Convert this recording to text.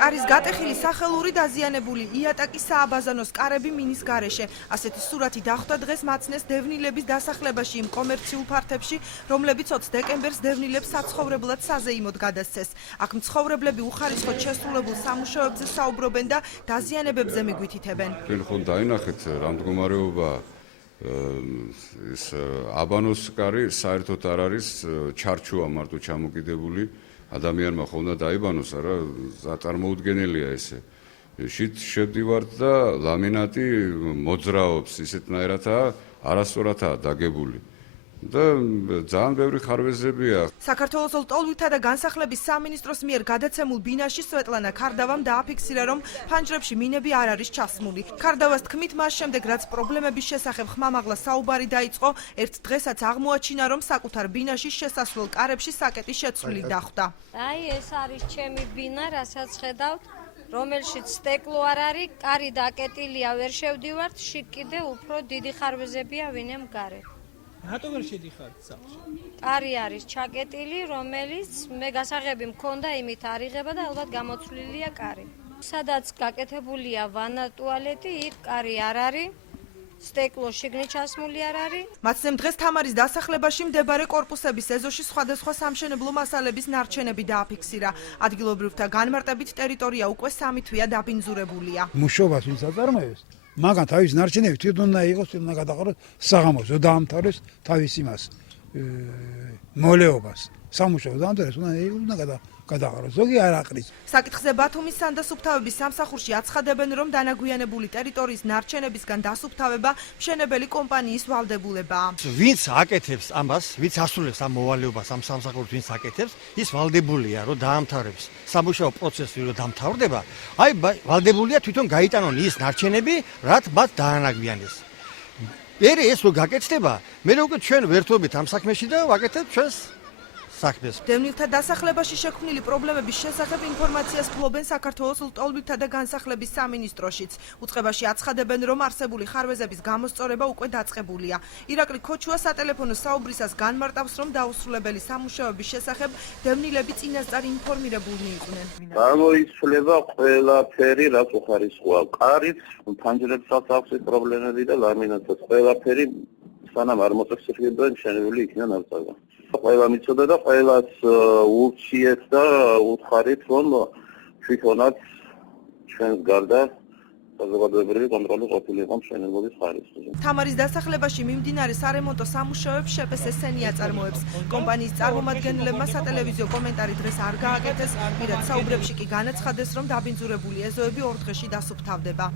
კარის გატეხილი სახელური დაზიანებული იატაკის სააბაზანოს კარები მინის გარეშე. ასეთი სურათი დახვდა დღეს მაცნეს დევნილების დასახლებაში იმ კომერციულ ფართებში, რომლებიც 20 დეკემბერს დევნილებს საცხოვრებლად საზეიმოდ გადასცეს. აქ მცხოვრებლები უხარისხოდ შესრულებულ სამუშაოებზე საუბრობენ და დაზიანებებზე მიგვითითებენ. ჩვენ ხომ დაინახეთ რა მდგომარეობა ეს აბანოს კარი საერთოდ არ არის ჩარჩოა მარტო ჩამოკიდებული. ადამიანმა ხომ უნდა დაიბანოს, არა წარმოუდგენელია ესე. შით შევდივართ და ლამინატი მოძრაობს, ისეთნაირადაა არასწორადაა დაგებული. და ძალიან ბევრი ხარვეზებია. საქართველოს ლტოლვილთა და განსახლების სამინისტროს მიერ გადაცემულ ბინაში სვეტლანა ქარდავამ დააფიქსირა, რომ ფანჯრებში მინები არ არის ჩასმული. ქარდავას თქმით, მას შემდეგ რაც პრობლემების შესახებ ხმამაღლა საუბარი დაიწყო, ერთ დღესაც აღმოაჩინა, რომ საკუთარ ბინაში შესასვლელ კარებში საკეტი შეცვლილი დახვდა. აი ეს არის ჩემი ბინა, რასაც ხედავთ, რომელშიც სტეკლო არ არის, კარი დაკეტილია, ვერ შევდივართ, შიგ კიდე უფრო დიდი ხარვეზებია ვინემ გარეთ. რატო ვერ შედიხართ სახლში? კარი არის ჩაკეტილი, რომელიც მე გასაღები მქონდა, იმით არ იღება და ალბათ გამოცვლილია კარი. სადაც გაკეთებულია ვანა ტუალეტი, იქ კარი არ არის. სტეკლო შიგნით ჩასმული არ არის. მაცნემ დღეს თამარის დასახლებაში მდებარე კორპუსების ეზოში სხვადასხვა სამშენებლო მასალების ნარჩენები დააფიქსირა. ადგილობრივთა განმარტებით ტერიტორია უკვე 3 თვეა დაბინძურებულია. მუშაობას ვინც აწარმოებს, მაგან თავის ნარჩენები თვითონ უნდა იყოს, უნდა გადაყაროს საღამოს, დაამთავროს თავის იმას მოლეობას. სამუშაო დაამთავროს, უნდა გადაყაროს. ზოგი არ აყრის. საკითხზე ბათუმის სანდასუფთავების სამსახურში აცხადებენ, რომ დანაგვიანებული ტერიტორიის ნარჩენებისგან დასუფთავება მშენებელი კომპანიის ვალდებულებაა. ვინც აკეთებს ამას, ვინც ასრულებს ამ მოვალეობას, ამ სამსახურს ვინც აკეთებს, ის ვალდებულია, რომ დაამთავრებს სამუშაო პროცესი, რომ დამთავრდება. აი ვალდებულია თვითონ გაიტანონ ის ნარჩენები, რაც მათ დაანაგვიანეს. მერე ეს რო გაკეთდება, მერე უკვე ჩვენ ვერთობით ამ საქმეში და ვაკეთებთ ჩვენს საქმეს. დევნილთა დასახლებაში შექმნილი პრობლემების შესახებ ინფორმაციას ფლობენ საქართველოს ლტოლვილთა და განსახლების სამინისტროშიც. უწყებაში აცხადებენ, რომ არსებული ხარვეზების გამოსწორება უკვე დაწყებულია. ირაკლი ქოჩუა სატელეფონო საუბრისას განმარტავს, რომ დაუსრულებელი სამუშაოების შესახებ დევნილები წინასწარ ინფორმირებულნი იყვნენ. გამოიცვლება ყველაფერი, რაც უხარისხოა. კარით, ფანჯრებსაც აქვს პრობლემები და ლამინატსაც ყველაფერი სანამ არ მოწესრიგებენ შენებული იქნა ნავსადგა. ყველა მიცოდა და ყველას ურჩიეთ და უთხარით, რომ თვითონაც ჩვენს გარდა საზოგადოებრივი კონტროლი ყოფილიყო მშენებლობის ხარისხზე. თამარის დასახლებაში მიმდინარე სარემონტო სამუშაოებს შპს სენი აწარმოებს. კომპანიის წარმომადგენლებმა სატელევიზიო კომენტარი დღეს არ გააკეთეს, ვიდრე საუბრებში კი განაცხადეს, რომ დაბინძურებული ეზოები 2 დღეში დასუფთავდება.